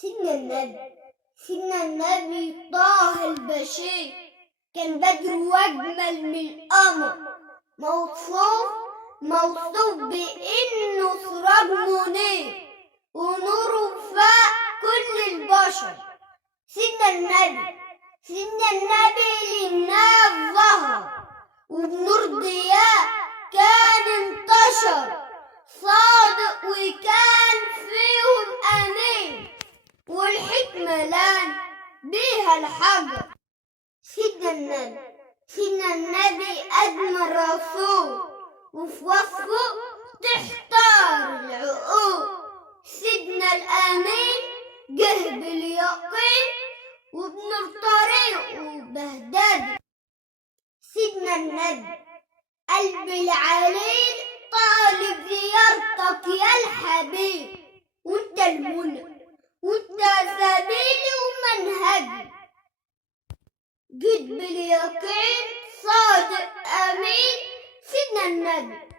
سيدنا النبي طه البشير كان بدر واجمل من القمر، موصوف بانه سراج منير ونوره فاق كل البشر. سيدنا النبي للناس ظهر وبنور ضياء كان انتشر، صادق وكان فيهم امين والحكمة لان بيها الحجر. سيدنا النبي أجمل رسول وفي وصفه تحتار العقول. سيدنا الأمين جه باليقين وبنور طريقه بهداد. سيدنا النبي قلب العليل طالب زيارتك يا الحبيب، وانت المنى وانت سبيلي ومنهجي، جيت باليقين صادق امين. سيدنا النبي